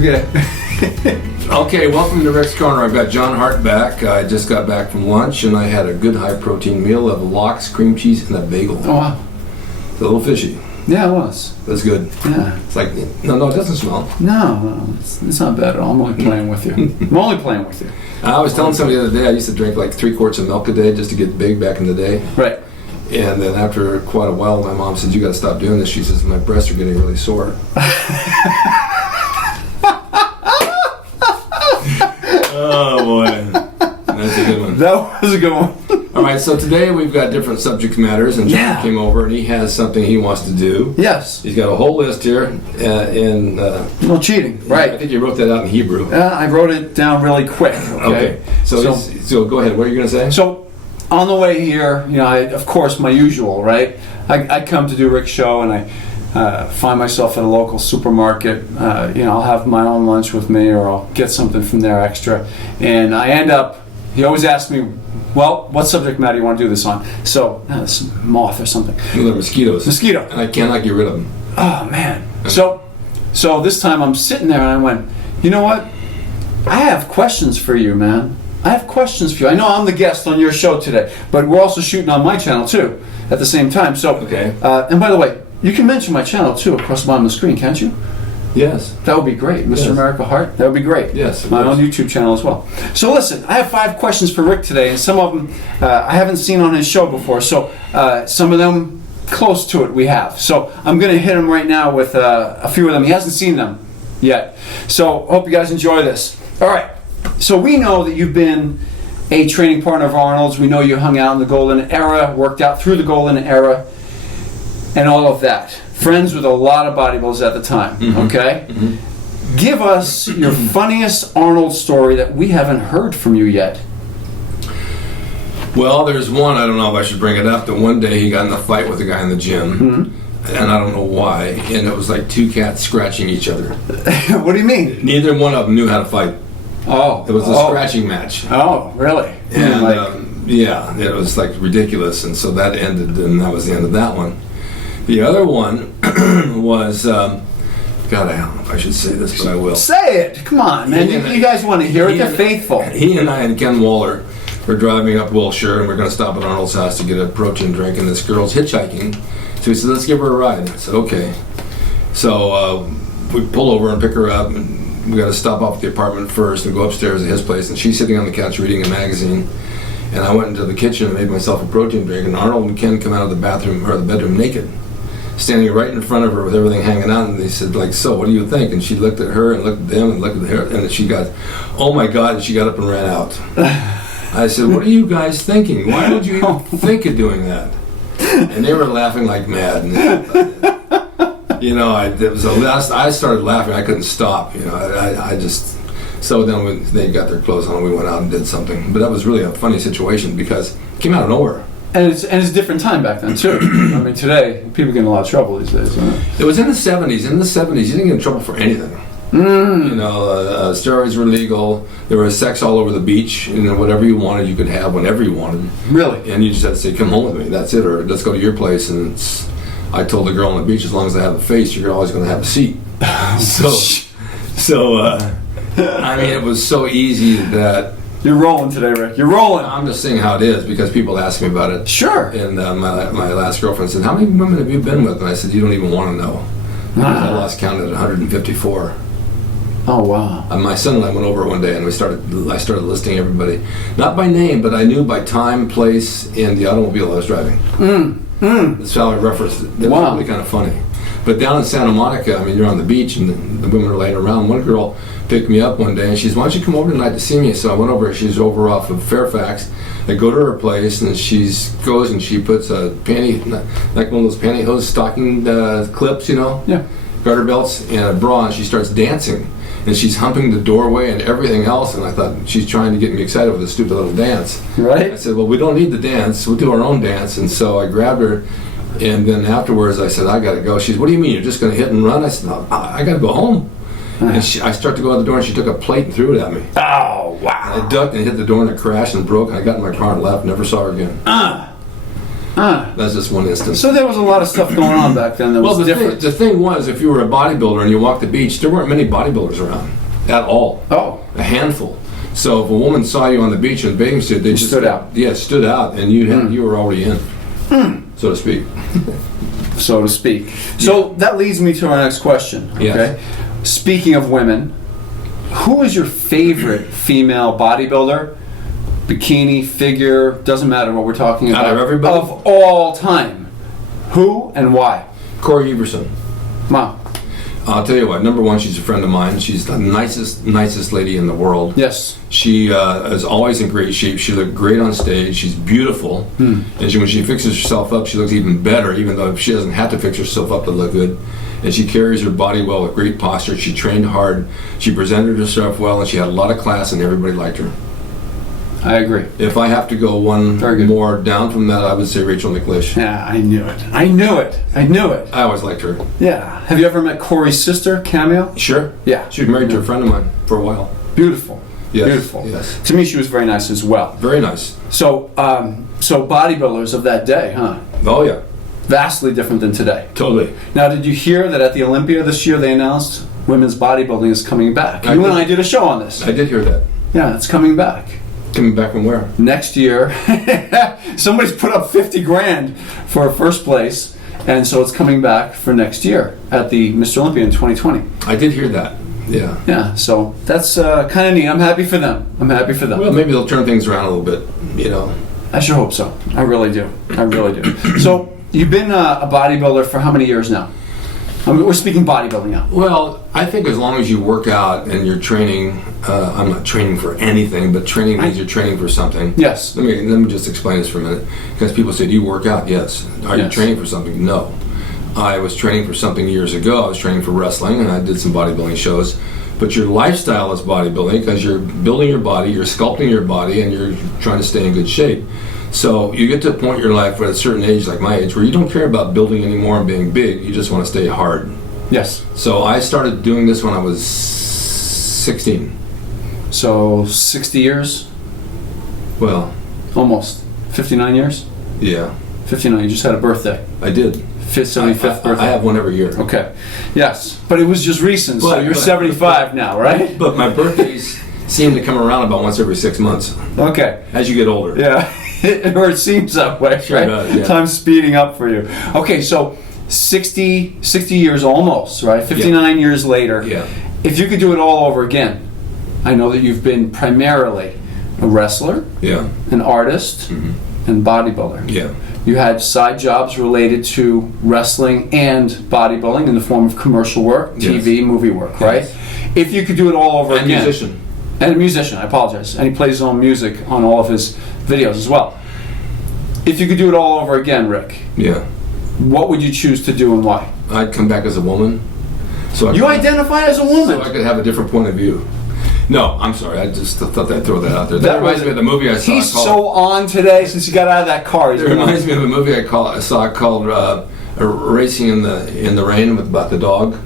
Okay. Okay, welcome to Rick's Corner. I've got John Hart back. I just got back from lunch and I had a good high protein meal of lox, cream cheese, and a bagel. Oh, wow. It's a little fishy. Yeah, it was. That's good. Yeah. It's like, no, it doesn't smell. No, it's not bad at all. I'm only playing with you. I'm only playing with you. I was telling somebody the other day I used to drink like 3 quarts of milk a day just to get big back in the day. Right. And then after quite a while, my mom said, "You got to stop doing this." She says, "My breasts are getting really sore." Oh boy, that's a good one. That was a good one. All right, so today we've got different subject matters, and John came over and he has something he wants to do. Yes. He's got a whole list here, No cheating. Right. I think you wrote that out in Hebrew. I wrote it down really quick. Okay. So go ahead. What are you going to say? So, on the way here, of course, my usual, right? I come to do Rick's show, and I find myself at a local supermarket. I'll have my own lunch with me, or I'll get something from there extra. And I end up, he always asks me, well, what subject matter do you want to do this on? So, this moth or something. They're mosquitoes. Mosquito. And I cannot get rid of them. Oh, man. So this time I'm sitting there and I went, you know what? I have questions for you, man. I have questions for you. I know I'm the guest on your show today, but we're also shooting on my channel too at the same time. So, okay. And by the way, you can mention my channel too across the bottom of the screen, can't you? Yes. That would be great. Mr. America Hart, that would be great. Yes. My own YouTube channel as well. So listen, I have 5 questions for Rick today, and some of them I haven't seen on his show before, so some of them close to it we have. So I'm going to hit him right now with a few of them. He hasn't seen them yet. So hope you guys enjoy this. All right. So we know that you've been a training partner of Arnold's. We know you hung out in the Golden Era, worked out through the Golden Era, and all of that. Friends with a lot of bodybuilders at the time, okay? Mm-hmm. Give us your funniest Arnold story that we haven't heard from you yet. Well, there's one, I don't know if I should bring it up, that one day he got in a fight with a guy in the gym, and I don't know why, and it was like 2 cats scratching each other. What do you mean? Neither one of them knew how to fight. Oh. It was a scratching match. Oh, really? And yeah, it was like ridiculous, and so that ended, and that was the end of that one. The other one was, God, I don't know if I should say this, but I will. Say it! Come on, man. You guys want to hear it? They're faithful. He and I and Ken Waller were driving up Wilshire, and we're going to stop at Arnold's house to get a protein drink, and this girl's hitchhiking. So he said, "Let's give her a ride." I said, "Okay." So we pull over and pick her up, and we got to stop off at the apartment first and go upstairs to his place, and she's sitting on the couch reading a magazine. And I went into the kitchen and made myself a protein drink, and Arnold and Ken come out of the bathroom or the bedroom naked, standing right in front of her with everything hanging out, and they said, like, "So, what do you think?" And she looked at her and looked at them and looked at her, and she got, "Oh my God," and she got up and ran out. I said, "What are you guys thinking? Why would you even think of doing that?" And they were laughing like mad. And it was the last, I started laughing, I couldn't stop, I just, so then when they got their clothes on, we went out and did something. But that was really a funny situation because it came out of nowhere. And it's a different time back then too. I mean, today people get in a lot of trouble these days. It was in the 70s. In the 70s, you didn't get in trouble for anything. Steroids were legal. There was sex all over the beach. Whatever you wanted, you could have whenever you wanted. Really? And you just had to say, "Come home with me." That's it, or "Let's go to your place." And I told the girl on the beach, as long as I have a face, you're always going to have a seat. I mean, it was so easy that. You're rolling today, Rick. You're rolling. I'm just saying how it is because people ask me about it. Sure. And my last girlfriend said, "How many women have you been with?" And I said, "You don't even want to know." I lost count at 154. Oh wow! My son and I went over it one day, and I started listing everybody, not by name, but I knew by time, place, and the automobile I was driving. That's how I referenced it. It was really kind of funny. But down in Santa Monica, I mean, you're on the beach, and the women are laying around. One girl picked me up one day, and she said, "Why don't you come over tonight to see me?" So I went over. She's over off of Fairfax. I go to her place, and she goes and she puts a panty, like one of those pantyhose stocking clips, Yeah. Garter belts, and a bra, and she starts dancing. And she's humping the doorway and everything else, and I thought she's trying to get me excited with a stupid little dance. Right. I said, "Well, we don't need the dance. We'll do our own dance." And so I grabbed her, and then afterwards I said, "I got to go." She said, "What do you mean? You're just going to hit and run?" I said, "No, I got to go home." And I start to go out the door, and she took a plate and threw it at me. Oh, wow. I ducked and hit the door, and it crashed and broke, and I got in my car and left, never saw her again. That's just one instance. So there was a lot of stuff going on back then that was different. The thing was, if you were a bodybuilder and you walked the beach, there weren't many bodybuilders around at all. Oh. A handful. So if a woman saw you on the beach in a bathing suit, they just stood out. Yeah, stood out, and you were already in, so to speak. So to speak. So that leads me to our next question. Okay. Yes. Speaking of women, who is your favorite female bodybuilder? Bikini, figure, doesn't matter what we're talking about. Out of everybody? Of all time. Who and why? Corey Everson. Wow. I'll tell you what, number one, she's a friend of mine. She's the nicest lady in the world. Yes. She is always in great shape. She looked great on stage. She's beautiful. And when she fixes herself up, she looks even better, even though she doesn't have to fix herself up to look good. And she carries her body well with great posture. She trained hard. She presented herself well, and she had a lot of class, and everybody liked her. I agree. If I have to go one more down from that, I would say Rachel McLeish. Yeah, I knew it. I knew it. I always liked her. Yeah. Have you ever met Corey's sister, Cameo? Sure. Yeah. She was married to a friend of mine for a while. Beautiful. Yes. Beautiful. Yes. To me, she was very nice as well. Very nice. So, so bodybuilders of that day, huh? Oh, yeah. Vastly different than today. Totally. Now, did you hear that at the Olympia this year they announced women's bodybuilding is coming back? I You did. and I did a show on this. I did hear that. Yeah, it's coming back. Coming back from where? Next year, somebody's put up 50 grand for first place, and so it's coming back for next year at the Mr. Olympia in 2020. I did hear that. Yeah. Yeah, so that's kind of neat. I'm happy for them. Well, maybe they'll turn things around a little bit, you know. I sure hope so. I really do. So you've been a bodybuilder for how many years now? I mean, we're speaking bodybuilding now. Well, I think as long as you work out and you're training, I'm not training for anything, but training means you're training for something. Yes. Let me just explain this for a minute. Because people say, do you work out? Yes. Are you training for something? No. I was training for something years ago. I was training for wrestling, and I did some bodybuilding shows. But your lifestyle is bodybuilding because you're building your body, you're sculpting your body, and you're trying to stay in good shape. So you get to a point in your life where at a certain age, like my age, where you don't care about building anymore and being big, you just want to stay hard. Yes. So I started doing this when I was 16. So 60 years? Well, Almost. 59 years? yeah, 59. You just had a birthday. I did. 75th birthday. I have one every year. Okay. Yes. But it was just recent, so you're 75 now, right? But my birthdays seem to come around about once every 6 months Okay. as you get older. Yeah. Or it seems that way, Sure right? does, yeah. Time's speeding up for you. Okay, so 60 years almost, right? 59 years later. Yeah. If you could do it all over again, I know that you've been primarily a wrestler, Yeah. an artist, and bodybuilder. Yeah. You had side jobs related to wrestling and bodybuilding in the form of commercial work, TV, movie work, right? Yes. If you could do it all over And again. musician. And a musician, I apologize. And he plays his own music on all of his videos as well. If you could do it all over again, Rick, Yeah. what would you choose to do and why? I'd come back as a woman. So You identify as a so woman. I could have a different point of view. No, I'm sorry. I just thought I'd throw that out there. That That reminds was- me of the movie I saw He's called... so on today since he got out of that car. He's It reminds me of a movie I saw called Racing in the Rain about the dog.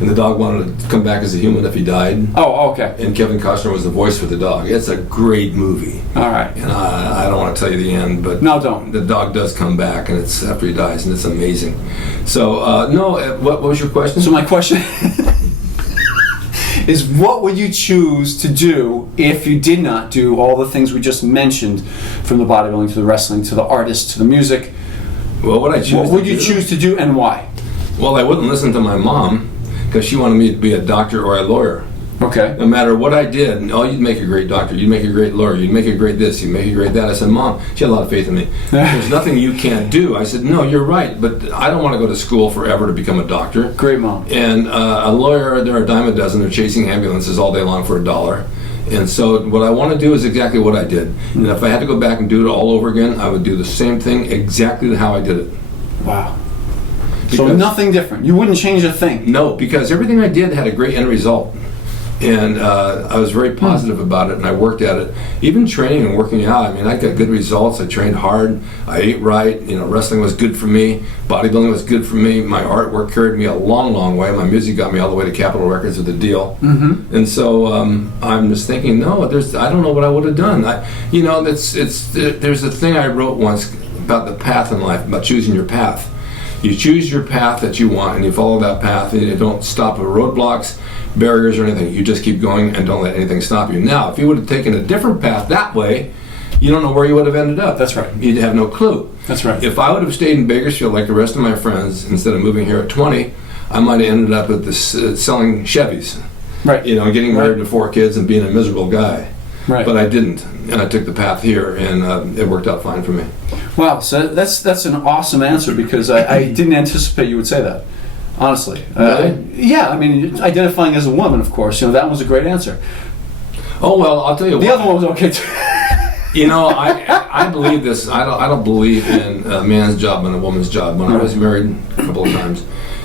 And the dog wanted to come back as a human if he died. Oh, okay. And Kevin Costner was the voice for the dog. It's a great movie. All right. And I don't want to tell you the end, but No, don't. the dog does come back, and it's after he dies, and it's amazing. So, no, what was your question? So my question is, what would you choose to do if you did not do all the things we just mentioned, from the bodybuilding to the wrestling to the artist to the music? Well, what I choose What would to you do- choose to do and why? Well, I wouldn't listen to my mom because she wanted me to be a doctor or a lawyer. Okay. No matter what I did, oh, you'd make a great doctor, you'd make a great lawyer, you'd make a great this, you'd make a great that. I said, Mom, she had a lot of faith in me. There's nothing you can't do. I said, no, you're right, but I don't want to go to school forever to become a doctor. Great mom. And a lawyer, they're a dime a dozen. They're chasing ambulances all day long for $1. And so what I want to do is exactly what I did. And if I had to go back and do it all over again, I would do the same thing exactly how I did it. Wow. So Because- nothing different. You wouldn't change a thing. No, because everything I did had a great end result. And I was very positive about it, and I worked at it. Even training and working out, I mean, I got good results. I trained hard. I ate right. You know, wrestling was good for me. Bodybuilding was good for me. My artwork carried me a long, long way. My music got me all the way to Capitol Records with a deal. Mm-hmm. And so I'm just thinking, no, I don't know what I would have done. There's a thing I wrote once about the path in life, about choosing your path. You choose your path that you want, and you follow that path, and you don't stop at roadblocks, barriers, or anything. You just keep going and don't let anything stop you. Now, if you would have taken a different path that way, you don't know where you would have ended up. That's right. You'd have no clue. That's right. If I would have stayed in Bakersfield like the rest of my friends, instead of moving here at 20, I might have ended up at this selling Chevys. Right. You know, getting married to 4 kids and being a miserable guy. Right. But I didn't, and I took the path here, and it worked out fine for me. Wow, so that's an awesome answer, because I didn't anticipate you would say that, honestly. Really? Yeah, I mean, identifying as a woman, of course, that was a great answer. Oh, well, I'll tell you what. The other one was okay too. I believe this. I don't believe in a man's job and a woman's job. When I was married a couple of times,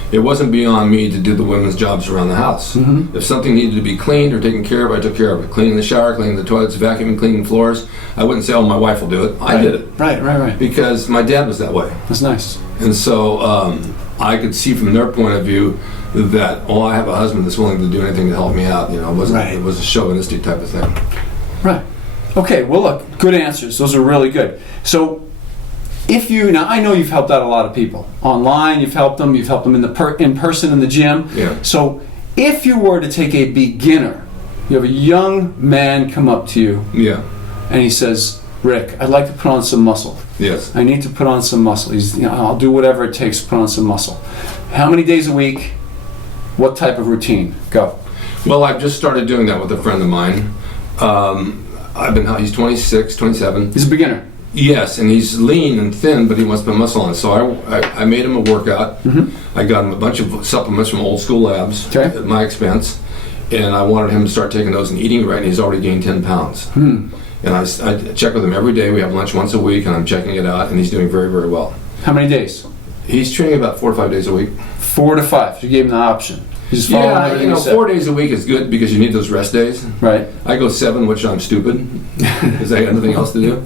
it wasn't beyond me to do the women's jobs around the house. Mm-hmm. If something needed to be cleaned or taken care of, I took care of it. Cleaning the shower, cleaning the toilets, vacuuming, cleaning floors. I wouldn't say, oh, my wife will do it. I did it. Right. Because my dad was that way. That's nice. And so I could see from their point of view that, oh, I have a husband that's willing to do anything to help me out. It was a chauvinistic type of thing. Right. Okay, well, look, good answers. Those are really good. So, now I know you've helped out a lot of people. Online, you've helped them in person in the gym. Yeah. So, if you were to take a beginner, you have a young man come up to you. Yeah. And he says, Rick, I'd like to put on some muscle. Yes. I need to put on some muscle. I'll do whatever it takes to put on some muscle. How many days a week? What type of routine? Go. Well, I've just started doing that with a friend of mine. He's 26, 27. He's a beginner. Yes, and he's lean and thin, but he wants to put muscle on. So I made him a workout. Mm-hmm. I got him a bunch of supplements from Old School Labs at my expense, and I wanted him to start taking those and eating right, and he's already gained 10 pounds. And I check with him every day. We have lunch once a week, and I'm checking it out, and he's doing very, very well. How many days? He's training about 4 to 5 days a week. 4 to 5. You gave him the option. He's Yeah, 4 days a week is good because you need those rest days. Right. I go 7, which I'm stupid because I got nothing else to do.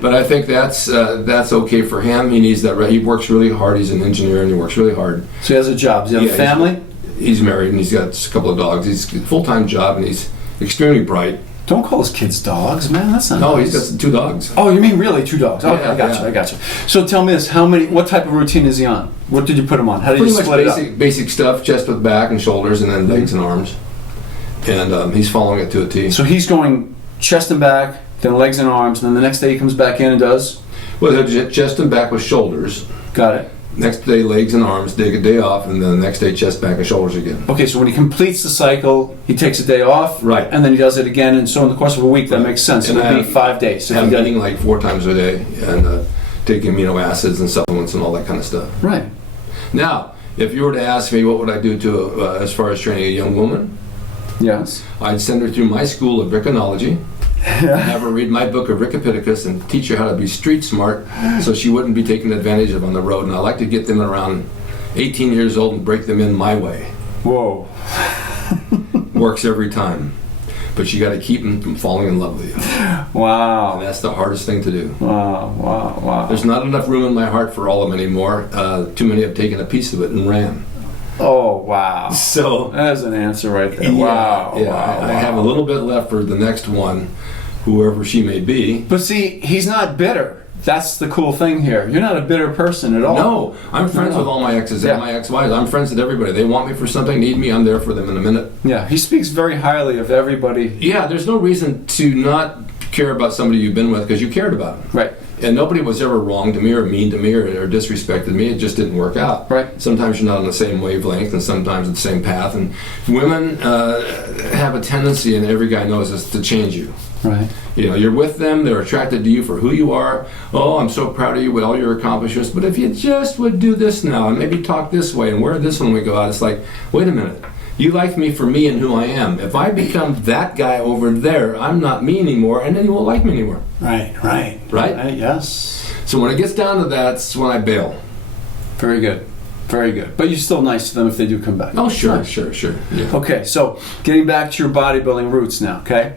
But I think that's okay for him. He needs that. He works really hard. He's an engineer and he works really hard. So he has a job. Does he have a family? He's married and he's got a couple of dogs. He's a full-time job and he's extremely bright. Don't call his kids dogs, man. That's not. No, nice. he's got 2 dogs. Oh, you mean really 2 dogs? Okay, Yeah, I got you. So tell me this: what type of routine is he on? What did you put him on? How did you split it up? Basic stuff: chest with back and shoulders, and then legs and arms. And he's following it to a T. So he's going chest and back, then legs and arms, and then the next day he comes back in and does. Well, chest and back with shoulders. Got it. Next day, legs and arms, take a day off, and then the next day, chest, back, and shoulders again. Okay, so when he completes the cycle, he takes a day off, right, and then he does it again, and so in the course of a week, that makes sense. And it'll be 5 days. I'm eating like 4 times a day, and taking amino acids and supplements and all that kind of stuff. Right. Now, if you were to ask me what would I do to, as far as training a young woman, yes, I'd send her through my school of Rickonology. Have her read my book of Rickopithecus and teach her how to be street smart so she wouldn't be taken advantage of on the road. And I like to get them around 18 years old and break them in my way. Whoa. Works every time. But you got to keep them from falling in love with you. Wow. And that's the hardest thing to do. Wow. There's not enough room in my heart for all of them anymore. Too many have taken a piece of it and ran. Oh, wow. So there's an answer right there. Yeah, wow. I have a little bit left for the next one, whoever she may be. But see, he's not bitter. That's the cool thing here. You're not a bitter person at all. No, I'm friends with all my exes and my ex-wives. I'm friends with everybody. They want me for something, need me, I'm there for them in a minute. Yeah, he speaks very highly of everybody. Yeah, there's no reason to not care about somebody you've been with because you cared about them. Right. And nobody was ever wrong to me or mean to me or disrespected me. It just didn't work out. Right. Sometimes you're not on the same wavelength and sometimes on the same path. And women have a tendency, and every guy knows this, to change you. Right. You're with them, they're attracted to you for who you are. Oh, I'm so proud of you with all your accomplishments, but if you just would do this now and maybe talk this way and wear this when we go out, it's like, wait a minute. You like me for me and who I am. If I become that guy over there, I'm not me anymore, and then you won't like me anymore. Right? Yes. So when it gets down to that, it's when I bail. Very good. But you're still nice to them if they do come back. Oh, sure. Yeah. Okay, so getting back to your bodybuilding roots now, okay?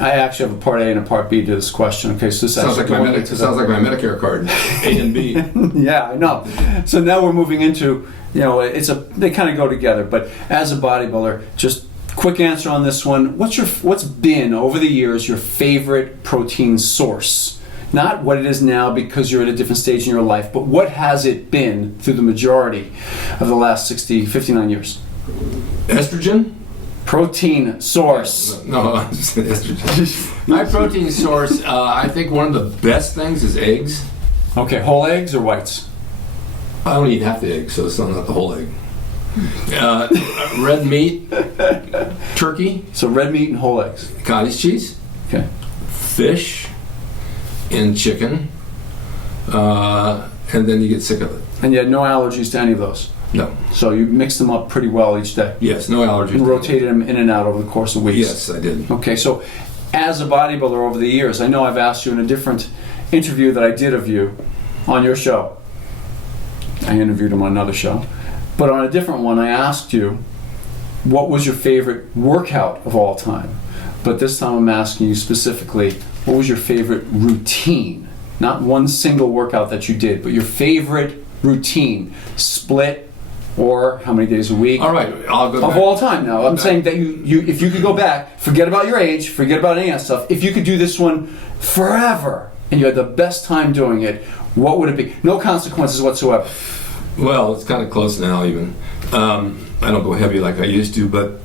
I actually have a part A and a part B to this question, okay? So this sounds like my Medicare card, A and B. Yeah, I know. So now we're moving into, they kind of go together, but as a bodybuilder, just quick answer on this one. What's been over the years your favorite protein source? Not what it is now because you're at a different stage in your life, but what has it been through the majority of the last 59 years? Estrogen? Protein source. No, estrogen. My protein source, I think one of the best things is eggs. Okay, whole eggs or whites? I don't eat half the egg, so it's not the whole egg. Red meat, turkey. So red meat and whole eggs. Cottage cheese. Okay. Fish and chicken. And then you get sick of it. And you had no allergies to any of those? No. So you mixed them up pretty well each day? Yes, no allergies. You rotated them in and out over the course of weeks? Yes, I did. Okay, so as a bodybuilder over the years, I know I've asked you in a different interview that I did of you on your show. I interviewed him on another show. But on a different one, I asked you, what was your favorite workout of all time? But this time I'm asking you specifically, what was your favorite routine? Not one single workout that you did, but your favorite routine, split, or how many days a week? All right, I'll go back. Of all time now. I'm saying that you, if you could go back, forget about your age, forget about any of that stuff. If you could do this one forever, and you had the best time doing it, what would it be? No consequences whatsoever. Well, it's kind of close now even. I don't go heavy like I used to, but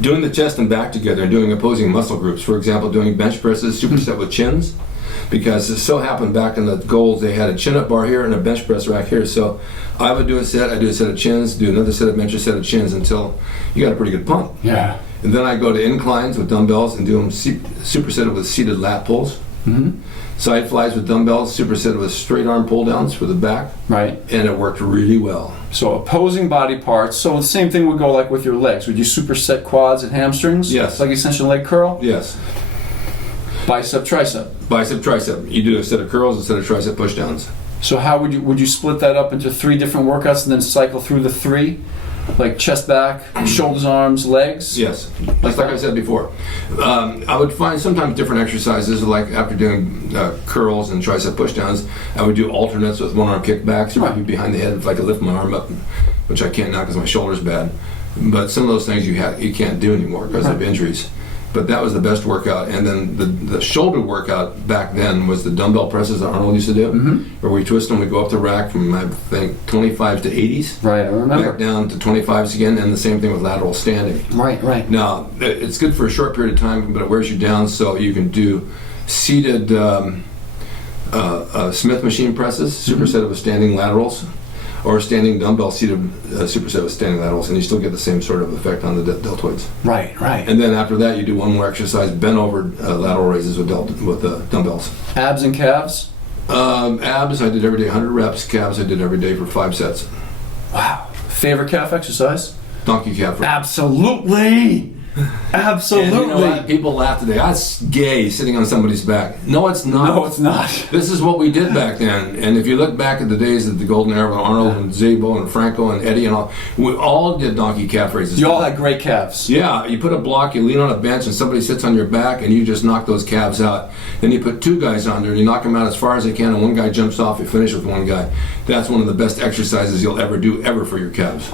doing the chest and back together and doing opposing muscle groups, for example, doing bench presses, superset with chins, because it so happened back in the Golds they had a chin-up bar here and a bench press rack here. So I would do a set, I'd do a set of chins, do another set of benches, set of chins until you got a pretty good pump. Yeah. And then I go to inclines with dumbbells and do them supersetted with seated lat pulls. Mm-hmm. Side flies with dumbbells, supersetted with straight arm pull downs for the back. Right. And it worked really well. So opposing body parts. So the same thing would go like with your legs. Would you superset quads and hamstrings? Yes. Like extension leg curl? Yes. Bicep, tricep. Bicep, tricep. You do a set of curls, a set of tricep push downs. So how would you split that up into 3 different workouts and then cycle through the 3? Like chest, back, shoulders, arms, legs? Yes, just like I said before. I would find sometimes different exercises, like after doing curls and tricep pushdowns, I would do alternates with one arm kickbacks, or maybe behind the head if I could lift my arm up, which I can't now because my shoulder's bad. But some of those things you can't do anymore because of injuries. But that was the best workout. And then the shoulder workout back then was the dumbbell presses that Arnold used to do, where we twist them, we go up the rack from, I think, 25s to 80s. Right, I remember. Back down to 25s again, and the same thing with lateral standing. Right. Now, it's good for a short period of time, but it wears you down, so you can do seated Smith machine presses, superset with standing laterals, or standing dumbbell seated superset with standing laterals, and you still get the same sort of effect on the deltoids. Right. And then after that, you do one more exercise, bent over lateral raises with dumbbells. Abs and calves? Abs, I did every day 100 reps. Calves, I did every day for 5 sets. Wow. Favorite calf exercise? Donkey calf. Absolutely! Absolutely! And you know what? People laugh today. That's gay, sitting on somebody's back. No, it's not. No, it's not. This is what we did back then. And if you look back at the days of the Golden Era of Arnold and Zabo and Franco and Eddie and all, we all did donkey calf raises. You all had great calves. Yeah, you put a block, you lean on a bench, and somebody sits on your back, and you just knock those calves out. Then you put 2 guys on there, and you knock them out as far as they can, and one guy jumps off, you finish with one guy. That's one of the best exercises you'll ever do, for your calves.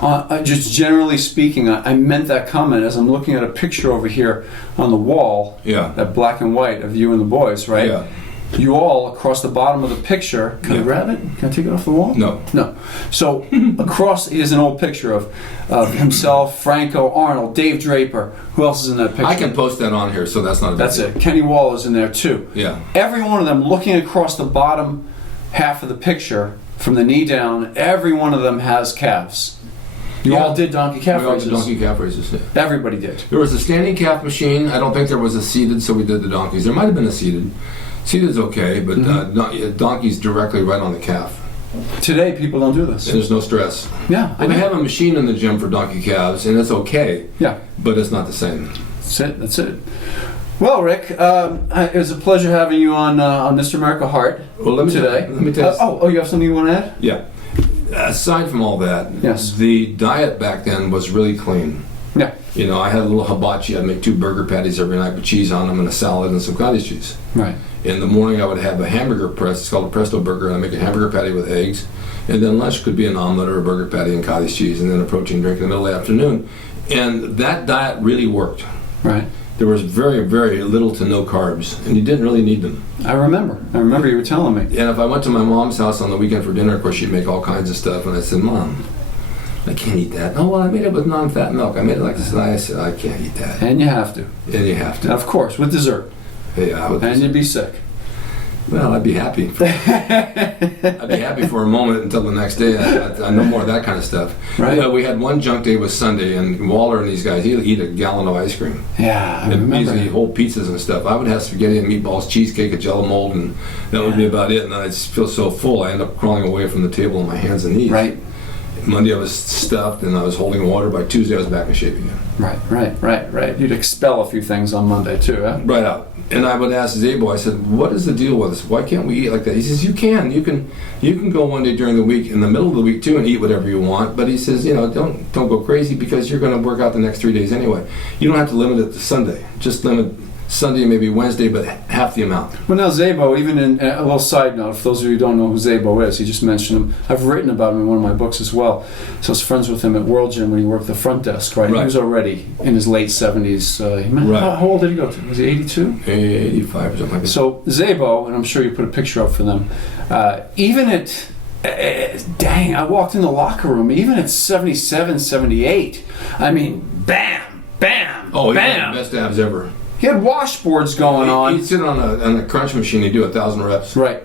Just generally speaking, I meant that comment as I'm looking at a picture over here on the wall, that black and white of you and the boys, right? Yeah. You all, across the bottom of the picture, can I grab it? Can I take it off the wall? No. So across is an old picture of himself, Franco, Arnold, Dave Draper. Who else is in that picture? I can post that on here, so that's not a big That's deal. it. Kenny Wall is in there too. Yeah. Every one of them looking across the bottom half of the picture, from the knee down, every one of them has calves. You all did donkey calf We all races. did donkey calf races. Yeah. Everybody did. There was a standing calf machine. I don't think there was a seated, so we did the donkeys. There might have been a seated. Seated's okay, but donkeys directly right on the calf. Today, people don't do this. And there's no stress. Yeah, Well, they have a machine in the gym for donkey calves, and it's okay. Yeah. But it's not the same. That's it. Well, Rick, it was a pleasure having you on Mr. America Heart today. Let me tell you. You have something you want to add? Yeah. Aside from all that, yes, the diet back then was really clean. Yeah. You know, I had a little hibachi. I'd make 2 burger patties every night with cheese on them and a salad and some cottage cheese. Right. In the morning, I would have a hamburger press. It's called a presto burger. And I make a hamburger patty with eggs. And then lunch could be an omelet or a burger patty and cottage cheese, and then a protein drink in the middle of the afternoon. And that diet really worked. Right. there was very, very little to no carbs, and you didn't really need them. I remember you were telling me. And if I went to my mom's house on the weekend for dinner, of course, she'd make all kinds of stuff, and I said, Mom, I can't eat that. Oh, well, I made it with non-fat milk. I made it like this. And I said, I can't eat that. And you have to. And you have to. Of course, with dessert. Yeah, with and you'd be sick. Well, I'd be happy. I'd be happy for a moment until the next day. I know more of that kind of stuff. Right. You know, we had one junk day was Sunday, and Waller and these guys, he'd eat a gallon of ice cream. Yeah, I and remember. Usually whole pizzas and stuff. I would have spaghetti and meatballs, cheesecake, a Jello mold, and that would be about it. And I'd feel so full, I end up crawling away from the table on my hands and knees. Right. Monday I was stuffed and I was holding water. By Tuesday I was back in shape again. Right. You'd expel a few things on Monday too, huh? Right out. And I would ask Zabo, I said, what is the deal with us? Why can't we eat like that? He says, you can go one day during the week, in the middle of the week too, and eat whatever you want. But he says, don't go crazy, because you're going to work out the next 3 days anyway. You don't have to limit it to Sunday. Just limit Sunday, maybe Wednesday, but half the amount. Well, now Zabo, even in a little side note, for those of you who don't know who Zabo is, he just mentioned him. I've written about him in one of my books as well. So I was friends with him at World Gym when he worked the front desk, right? He was already in his late 70s. How old did he go to? Was he 82? 85 or something like that. So Zabo, and I'm sure you put a picture up for them, even at, dang, I walked in the locker room, even at 77, 78, I mean, bam, bam, oh, bam. He had the best abs ever. He had washboards going on. He'd sit on a crunch machine, he'd do 1,000 reps. Right.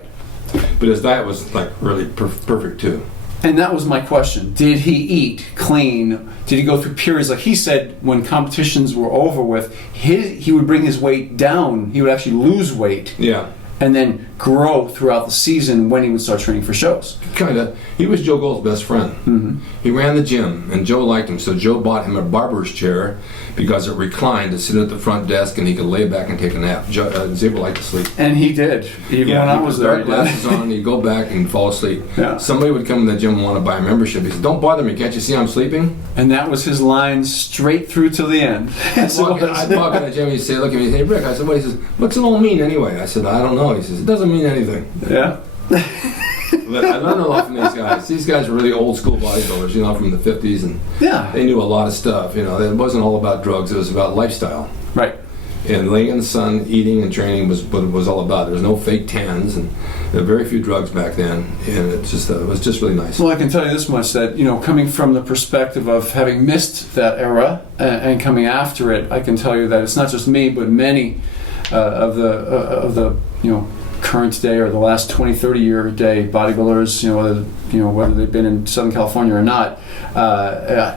But his diet was like really perfect too. And that was my question. Did he eat clean? Did he go through periods? Like he said, when competitions were over with, he would bring his weight down. He would actually lose weight. Yeah. And then grow throughout the season when he would start training for shows. Kinda. He was Joe Gold's best friend. Mm-hmm. He ran the gym, and Joe liked him, so Joe bought him a barber's chair because it reclined to sit at the front desk and he could lay back and take a nap. Zabo liked to sleep. And he did. Even when I was there. Dark glasses on, he'd go back and fall asleep. Yeah. Somebody would come in the gym and want to buy a membership. He said, don't bother me, can't you see I'm sleeping? And that was his line straight through to the end. I'd walk in the gym and he'd say, look at me, hey Rick, I said, what? He says, what's it all mean anyway? I said, I don't know. He says, it doesn't mean anything. Yeah. But I learned a lot from these guys. These guys were really old school bodybuilders, from the 50s, and they knew a lot of stuff. It wasn't all about drugs, it was about lifestyle. Right. And laying in the sun, eating and training was what it was all about. There was no fake tans, and there were very few drugs back then, and it was just really nice. Well, I can tell you this much, that coming from the perspective of having missed that era and coming after it, I can tell you that it's not just me, but many of the current day or the last 20, 30 year day bodybuilders, whether they've been in Southern California or not,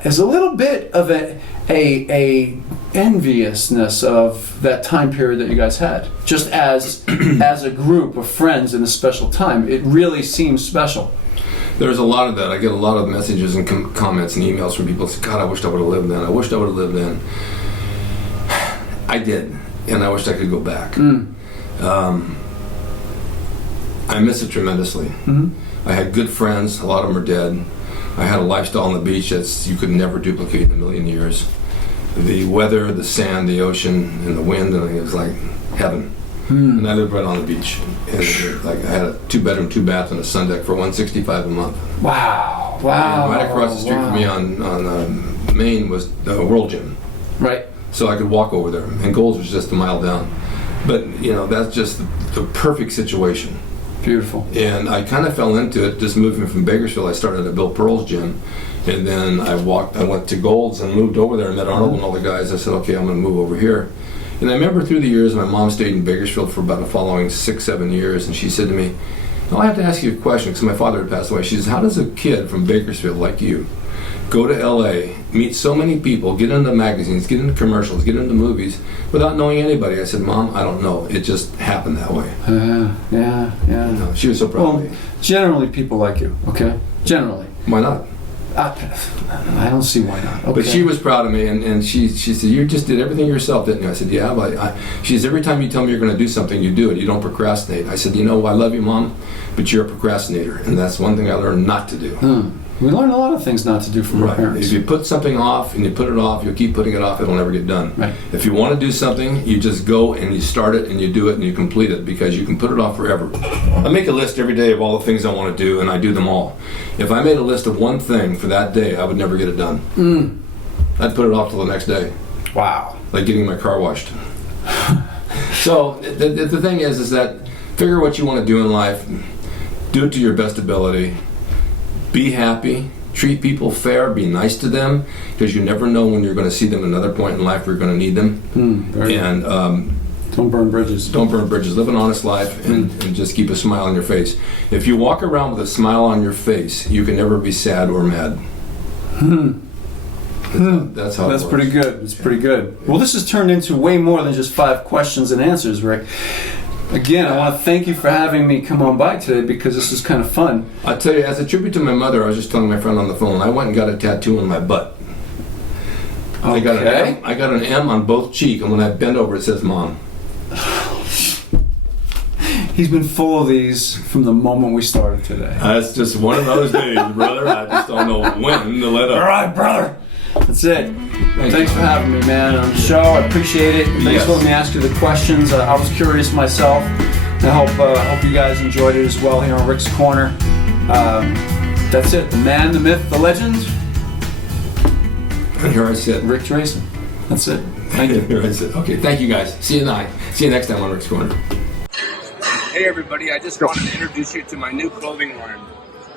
is a little bit of a enviousness of that time period that you guys had. Just as a group of friends in a special time, it really seems special. There's a lot of that. I get a lot of messages and comments and emails from people saying, God, I wished I would have lived then. I wished I would have lived then. I did, and I wished I could go back. I miss it tremendously. Mm-hmm. I had good friends, a lot of them are dead. I had a lifestyle on the beach that you could never duplicate in a million years. The weather, the sand, the ocean, and the wind, and it was like heaven. And I lived right on the beach. And I had a 2-bedroom, 2-bath, and a sun deck for $165 a month. Wow. And right across the street from me on Main was the World Gym. Right. So I could walk over there. And Gold's was just a mile down. But, that's just the perfect situation. Beautiful. And I kind of fell into it, just moving from Bakersfield. I started at Bill Pearl's gym, and then I went to Gold's and moved over there and met Arnold and all the guys. I said, okay, I'm going to move over here. And I remember through the years, my mom stayed in Bakersfield for about the following 6-7 years, and she said to me, now I have to ask you a question, because my father had passed away. She says, how does a kid from Bakersfield like you go to LA, meet so many people, get into magazines, get into commercials, get into movies, without knowing anybody? I said, Mom, I don't know. It just happened that way. Yeah. She was so proud of me. Generally people like you, okay? Generally. Why not? I don't see why not. Okay. But she was proud of me, and she said, you just did everything yourself, didn't you? I said, yeah, but she says, every time you tell me you're going to do something, you do it. You don't procrastinate. I said, I love you, Mom, but you're a procrastinator, and that's one thing I learned not to do. We learn a lot of things not to do from our parents. If you put something off and you put it off, you'll keep putting it off, it'll never get done. Right. If you want to do something, you just go and you start it and you do it and you complete it, because you can put it off forever. I make a list every day of all the things I want to do, and I do them all. If I made a list of one thing for that day, I would never get it done. I'd put it off till the next day. Wow. like getting my car washed. So the thing is that figure what you want to do in life, do it to your best ability, be happy, treat people fair, be nice to them, because you never know when you're going to see them at another point in life where you're going to need them. And don't burn bridges. Don't burn bridges. Live an honest life and just keep a smile on your face. If you walk around with a smile on your face, you can never be sad or mad. That's how. That's pretty good. It's pretty good. Well, this has turned into way more than just 5 questions and answers, Rick. Again, I want to thank you for having me come on by today, because this is kind of fun. I'll tell you, as a tribute to my mother, I was just telling my friend on the phone, I went and got a tattoo on my butt. I got an M on both cheek, and when I bend over, it says Mom. He's been full of these from the moment we started today. That's just one of those days, brother. I just don't know when to let up. All right, brother. That's it. Thanks for having me, man, on the show. I appreciate it. Thanks for letting me ask you the questions. I was curious myself. I hope you guys enjoyed it as well here on Rick's Corner. That's it. The man, the myth, the legend. And here I sit. Rick Drasin. That's it. Thank you. Here I sit. Okay, thank you guys. See you next time on Rick's Corner. Hey everybody, I just wanted to introduce you to my new clothing line,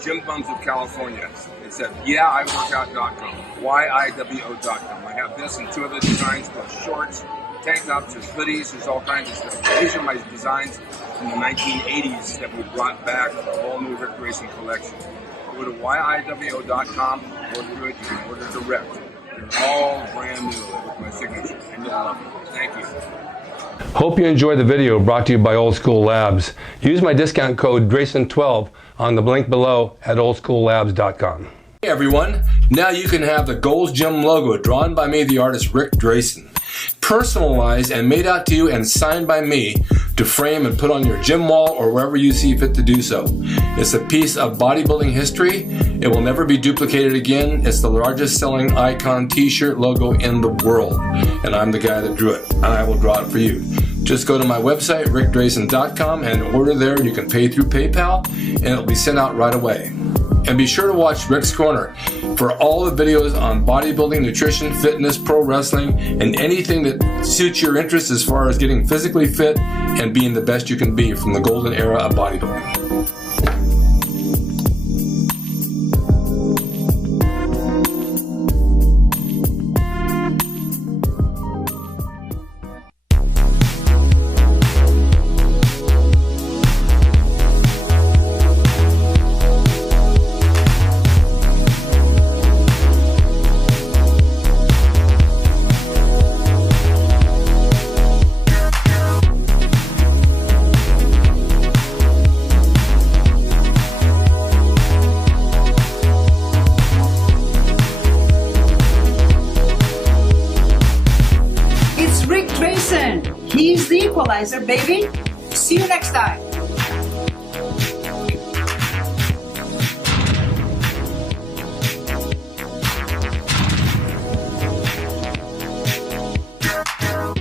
Gym Bums of California. It's at YeahIWorkout.com, YIWO.com. I have this and 2 other designs, plus shorts, tank tops, there's hoodies, there's all kinds of stuff. These are my designs from the 1980s that we brought back, a whole new Rick Racing collection. Go to YIWO.com, order through it, you can order direct. They're all brand new with my signature, and you'll love them. Thank you. Hope you enjoyed the video brought to you by Old School Labs. Use my discount code DRASIN12 on the link below at oldschoollabs.com. Hey everyone, now you can have the Gold's Gym logo drawn by me, the artist Rick Drasin, personalized and made out to you and signed by me to frame and put on your gym wall or wherever you see fit to do so. It's a piece of bodybuilding history. It will never be duplicated again. It's the largest selling icon t-shirt logo in the world, and I'm the guy that drew it, and I will draw it for you. Just go to my website, rickdrasin.com, and order there. You can pay through PayPal, and it'll be sent out right away. And be sure to watch Rick's Corner for all the videos on bodybuilding, nutrition, fitness, pro wrestling, and anything that suits your interest as far as getting physically fit and being the best you can be from the golden era of bodybuilding. He's the equalizer, baby. See you next time.